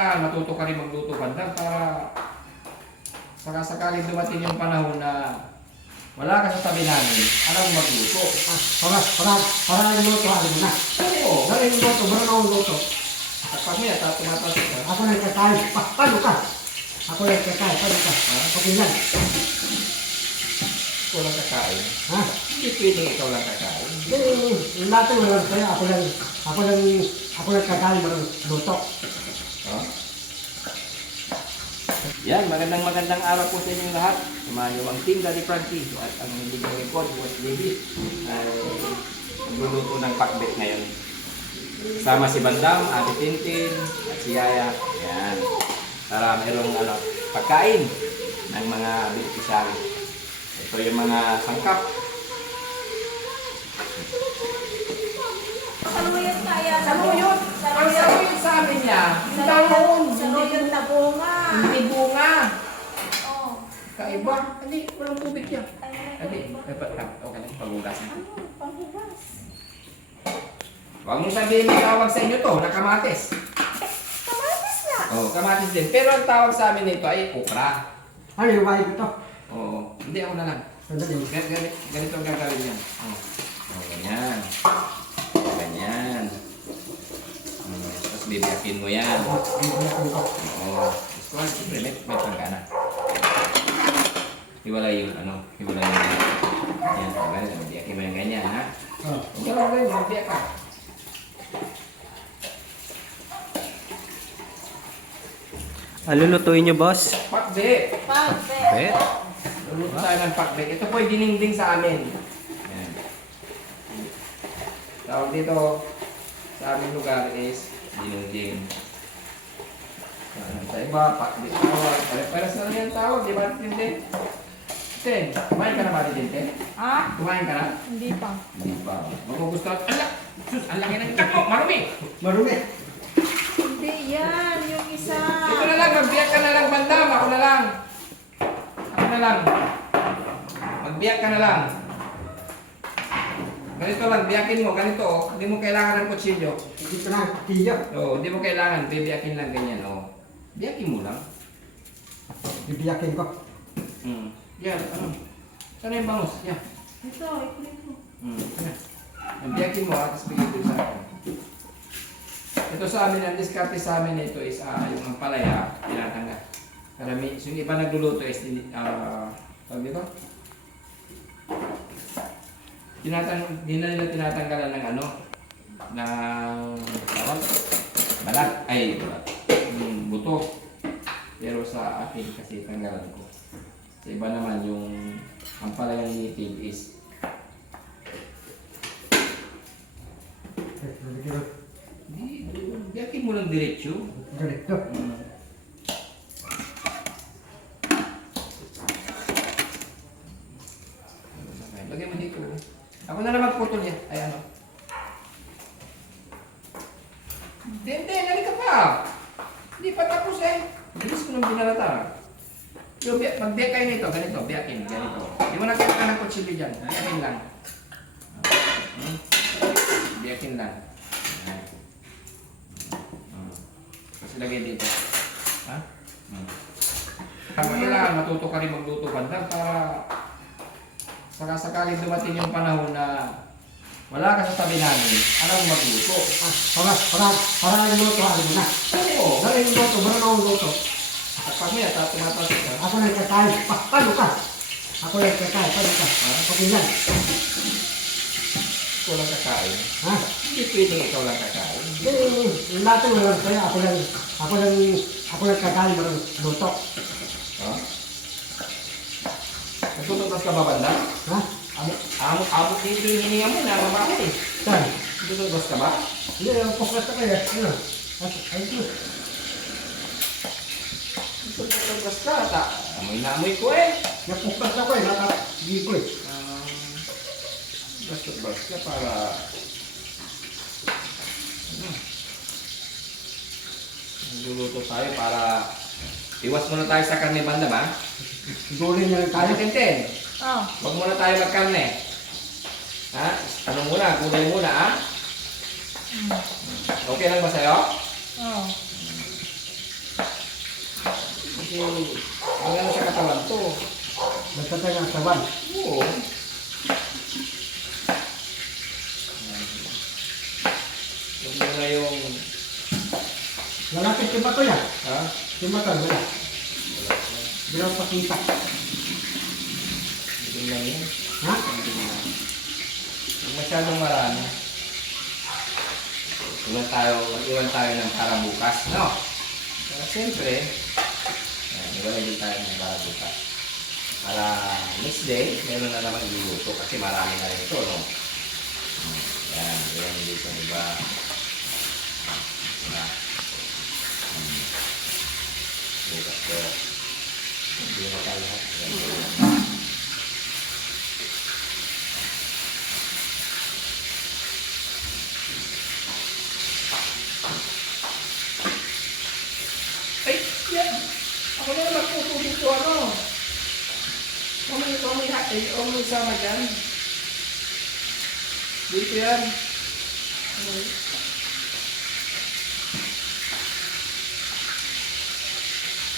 kailangan matuto ka rin magluto bandang para sakaling dumating yung panahon na wala ka sa tabi namin, alam mo magluto. Para yung luto, alam mo na. Oo. Para yung luto, marunong ang luto. Kapag mo yan, tumatasok ka. Ako lang kakain. Paano ka? Ako lang kakain. Paano ka? Okay lang. Ikaw lang kakain. Ha? Hindi pwedeng ikaw lang kakain. Natin mo lang kaya ako lang kakain marunong luto. Oh. Yan, magandang araw po sa inyong lahat. Samahan niyo ang Team Daddy Frankie at ang hindi ko record, Boss David, ay magluluto ng pakbet ngayon. Kasama si Bandam, Ate Tintin, at si Yaya. Yan. Para mayroong pagkain ng mga beneficiary. Ito yung mga sangkap. Saluyot kaya. Saluyot! Ang saluyot sa amin niya, yung dahon, Saluyot na bunga. hindi bunga. Oh. Kaiba. Hindi, walang tubig yan. Hindi, Ano? okay lang, pag-ugasan. Panghugas. Huwag mong sabihin may tawag sa inyo to, na kamatis. Kamatis na. Oo, kamatis din. Pero ang tawag sa amin nito ay okra. Ano yung bahay ko to? Oo, hindi ako na lang. Sandali. Ganito ang gagawin niya. Oo, ganyan. Ganyan. Tapos bibiyakin mo yan. Oo. Tapos siyempre may pagkana. Hiwalay yung hiwalay yung yan. Ganyan, bibiyakin mo yung ganyan, ha? Huwag ka lang ganyan, bibiyak ka. Lulutuin niyo, boss? Pakbe! Pagbe. Luluto tayo ng pakbe. Ito po ay dininding sa amin. Yan. Tawag dito sa aming lugar is dininding. Sa iba, pakbe tawag. Pare-pares na lang yung tawag, di ba? Tintin? Tin, kumain ka na ba, Tintin? Ah? Kumain ka na? Hindi pa. Hindi pa. Magugustuhan. Sus, ang laki ng itak mo, marumi! Marumi. Hindi yan. Yung isa. Ito na lang, magbiyak ka na lang, Bandam. Ako na lang. Ako na lang. Magbiyak ka na lang. Ganito lang, biyakin mo, ganito oh. Hindi mo kailangan ng kutsilyo. Dito na, tiyo. Oo, hindi mo kailangan, bibiyakin lang ganyan oh. Biyakin mo lang. Bibiyakin ko. Yan, Sana yung bangus? Yan. Ito, i-click mo. Yan. Biyakin mo tapos bigay ko sa akin. Ito sa amin, ang diskarte sa amin ito is yung ampalaya, tinatanggal. Karami, so yung iba nagluluto is, tawag dito? Di na nila tinatanggalan ng ng tawag, balat, buto. Pero sa akin kasi tanggalan ko. Sa iba naman yung ampalaya native is biyakin mo lang diretsyo. Ganito. Lagay mo dito. Ako na lang magputol yan. Ay Hindi, nari ka pa. Hindi pa tapos eh. Bilis ko nang binalata. Mag-biyak kayo nito, ganito, biyakin, ganito. Hindi mo na kailangan ng kutsilyo dyan. Biyakin lang. Biyakin lang. Tapos lagay dito. Ha? Kailangan matuto ka rin magluto bandang para sakaling dumating yung panahon na wala ka sa tabi namin, alam mo magluto. Para yung luto, alam mo na. Oo. Para yung luto, marunong ang luto. Kapag mo yan, tumatasok ka. Ako lang kakain. Paano ka? Ako lang kakain. Paano ka? Okay lang. Ikaw lang kakain. Ha? Hindi pwedeng ikaw lang kakain. Natin mo lang kaya ako lang kakain marunong luto. Ha? Nagtututas ka ba banda? Ha? Amot dito yung hininga mo na mabaho eh. Saan? Nagtututas ka ba? Hindi, ang poklat ako eh. Ano? Ay, ito. Nagtututas ka ata. Amoy na amoy ko eh. Napuklat ako eh. Nakapigi ko eh. Basta ka para nagluluto tayo para iwas muna tayo sa karne banda ba? Gulin na lang tayo. Tayo Tintin. Oh. Huwag muna tayo magkarne. Ha? Ano muna? Gulay muna ha? Okay lang ba sa'yo? Oh. Kasi, maganda sa katawan to. Magtatay ng katawan. Oo. Huwag mo na yung, Lalapit yung bato yan. ha? Yung bato, wala. Wala pakita. Hindi lang yan. Ha? Hindi lang. Kung masyadong marami, mag-iwan tayo ng para bukas, no? Pero siyempre, iwan din tayo ng para bukas. Para next day, meron na naman iluluto kasi marami na rin ito, no? Yan, iwan dito ng iba. Bukas ko. Hindi na tayo lahat. Ay, yan! Ako na naman puso dito, ano? Huwag mo isama dyan. Dito yan.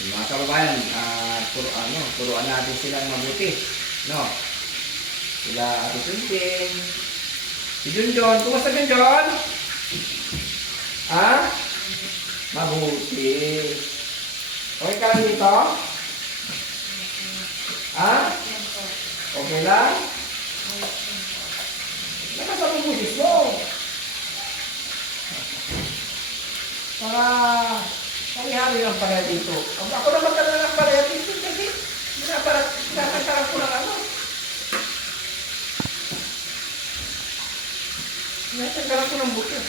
Mga kababayan, turuan natin silang mabuti. No? Sila Ate Tunting. Si Junjon. Kumusta Junjon? Ha? Mabuti. Okay ka lang dito? Ha? Okay lang? Lakas ang busis mo. Para hari-hari lang pareha dito. Ako naman talaga lang pareha dito kasi pinapagkaran ko lang ano. Pinapagkaran ko ng buto.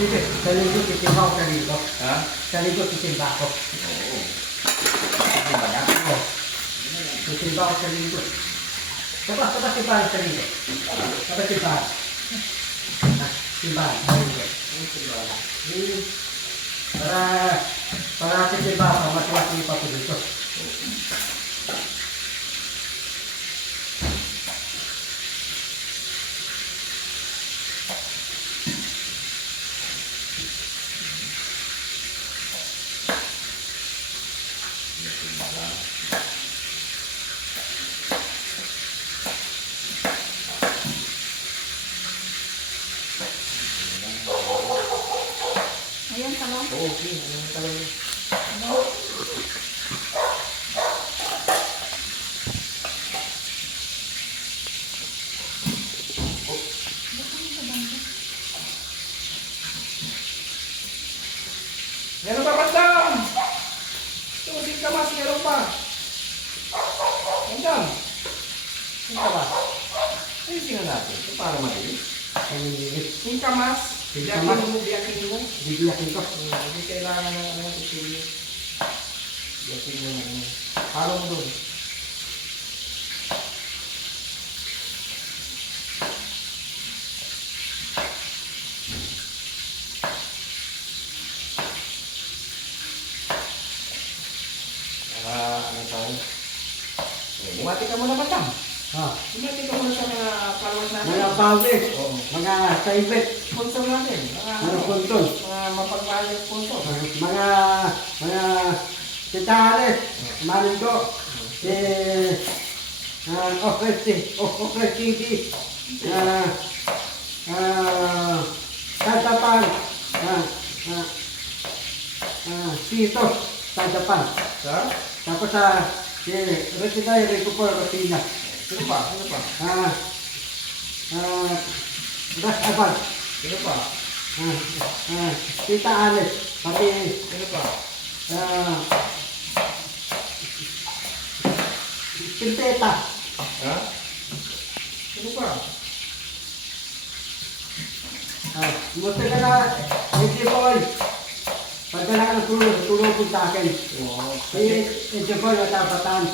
Sige, sa linggo titimba ko sa linggo. Ha? Sa linggo titimba ko. Oo. Hindi ba na? Oo. Titimba ko sa linggo. Tapos timbahan sa linggo. Tapos timbahan. Timbahan sa linggo. Para titimba ko, matuwasi pa ko dito. Ayan, talong. Oo, okay. Ano talaga? Ano? Meron pa bandam! Tusig ka mas, meron pa. Bandam! Sino ka ba? Ayun tingnan natin. Ito para mabilis. Sino ka mas? Biyakin mo, biyakin mo. Bibiyakin ko. Hindi kailangan ng ano kusilyo. Biyakin mo na ano. Halong doon. Ano tayo? Bumati ka muna bandam. Ha. Bumati ka muna sa mga followers natin. Mga pawis, Oo. mga saibet, Sponsor natin. mga kuntol, Mga mapagmahal na sponsor. mga titahares, marindo, Okres TV, Tatapan, Tito, Tatapan. Sa? Tapos si Retinay Rico Rosina, Sino pa? Sino pa? Ras Abad, Sino pa? Tita Alice, pati Sino pa? Pinteta, Ha? Sino pa? buti ka na, Hindi Boy, pati kailangan ng tulong po sa akin. Oo. Si Eddie Boy, matapatan.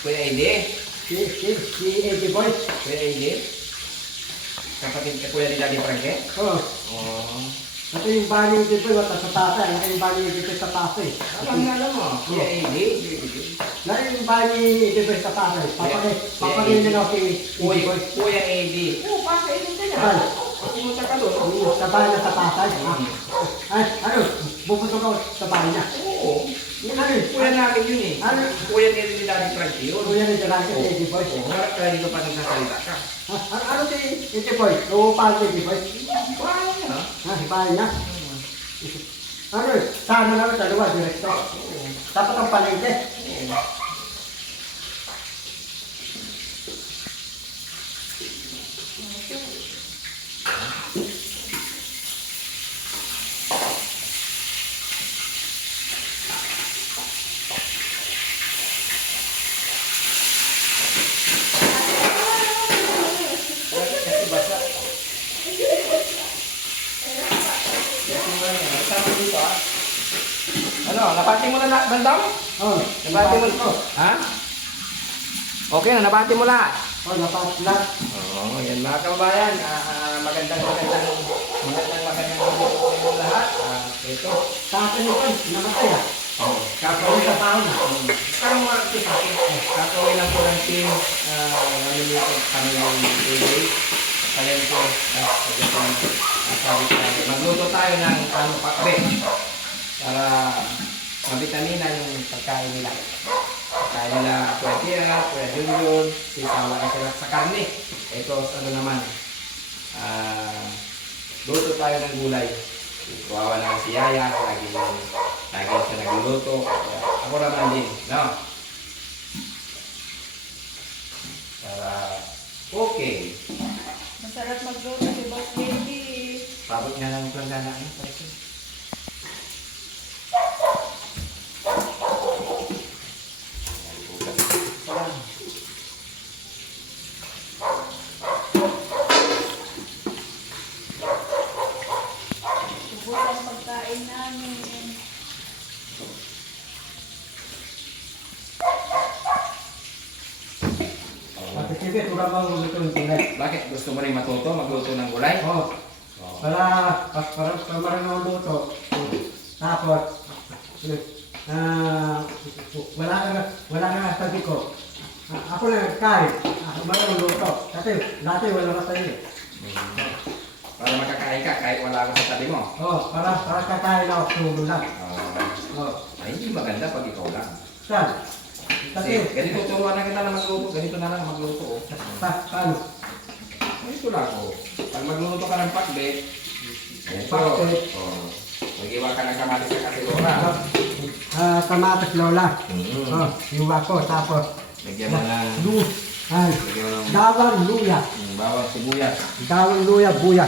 Kuya Eddie. Si Eddie Boy. Kuya Eddie. Kapatid ka kuya ni Daddy Frankie? Oo. Oo. Ito yung bahay ni Eddie Boy, wata sa tatay. Ito yung bahay ni Eddie Boy sa tatay. Alam mo. Kuya Eddie. Lari yung bahay ni Eddie Boy sa tatay. Papagin nila si Eddie Boy. Kuya Eddie. Oo, pakainin ka niya. Ay. Pumunta ka doon. Sa bahay na sa tatay. Ay, ano? Pupunta ko sa bahay niya. Oo. Yan ano yun? Kuya namin yun eh. Ano? Kuya ni Daddy Frankie yun. Kuya ni Eddie Boy. Oo, harap ka dito pa nagsasalita ka. Ano si Eddie Boy? Uupahan si Eddie Boy? Bahay niya, ha? Ha, bahay niya? Ano yun? Sana naman dalawa, direkto. Dapat ang palengke. Kasi basa. Sama dito, ha? Ano, napati mo na bandam? Oh, Nabati mo na. Ha? Okay na, nabati mo lahat. Oh, napatlat. Oo, yan mga kababayan. Magandang mo lahat. Ito. Sa akin ito, namatay ah. Oo. Kakawin sa tao na. Parang mga ito sa akin. Kakawin lang po ng team. Naluluto kami ng day. Talento. Magluto tayo ng pakbe. Para mabitamina yung pagkain nila. Pagkain nila Kuya Tira, Kuya Junjun, sisawa na sila sa karne. Ito, ano naman, luto tayo ng gulay. Kawawa na si Yaya, lagi siya nagluluto. Ako naman din, no? Para, okay. Masarap magluto si Boss Lady. Pabot nga lang yung planggana. Subos ang pagkain namin. Pati sige, tura bang luto yung tingay. Bakit? Gusto mo rin matuto, magluto ng gulay? Oh, Oo. para marunong luto. Tapos, wala na sabi ko. Ako na kain. Ako marunong luto. Kasi dati wala na tayo. Para makakain ka kahit wala ako sa tabi mo. Oh, para kakain ako sulo lang. Oh, Ay, hindi maganda pag ikaw lang. saan? Kasi Kasi, ganito turuan na kita na magluto. Ganito na lang magluto. Oh. paano? Ganito lang oh. Pag magluluto ka ng pakbe, ganito. Pakbe. Oh. Mag-iwa ka ng kamatis sa kasilora. Kamatis lola. Mm. Oh, luwa ko. Tapos, Lagyan mo ng... ay, Lagyan mo ng dawang luya. bawang sibuyas. Dawang luya, buya.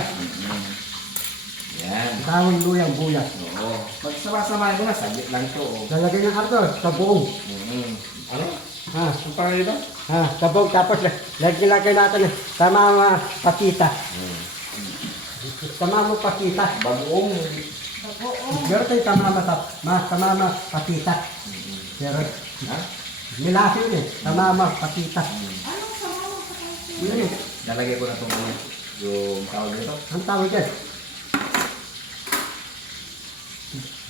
Yan. Dawang luya, buya. Oo. Pag sama-samahin mo na, saglit lang ito. Oh. Lalagyan ng arto, sa buong. Ano? Ha, Ang pangalan dito? sa buong. Tapos, lagyan natin sama pakita. Sama mo pakita. Bagoong. Bagoong. Pero tayo sama pakita. Pero, Ha? nilasin yun eh. Sama pakita. Anong sama mo sa kasi? Yun eh. Nalagay ko na itong ano, yung tawag dito. Ang tawag yan.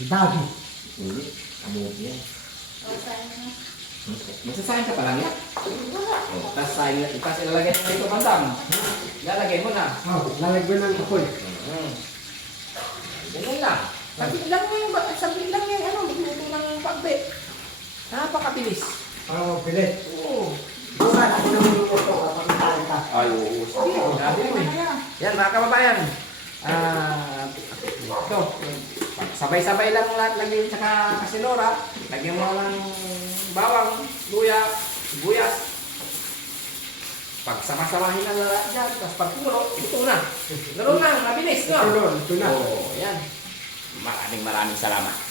Dagi. Hindi. Amoy yan. O, saan na? Masasayin ka pa lang yan. Wala. Oh, tapos sayin na. Tapos ilalagay mo dito bandam. Lalagay mo na. Oh, lalagyan ng apoy. Ganun lang. Sabi lang yung ano, magluto ng pagbe. Napakabilis. Oh, bilis. Oo. Bukas, ako naman yung ito kapag kain ka. Ay, oo. Sige. Sabi mo eh. Yan mga kababayan. Ito. Sabay-sabay lang lahat lagyan tsaka kasinora. Lagyan mo ng bawang, luya, sibuyas. Pag sama-samahin na lahat dyan, tapos pag puno, ito na. Laro na, mabilis, no? Ito na. Oo, yan. Maraming salamat.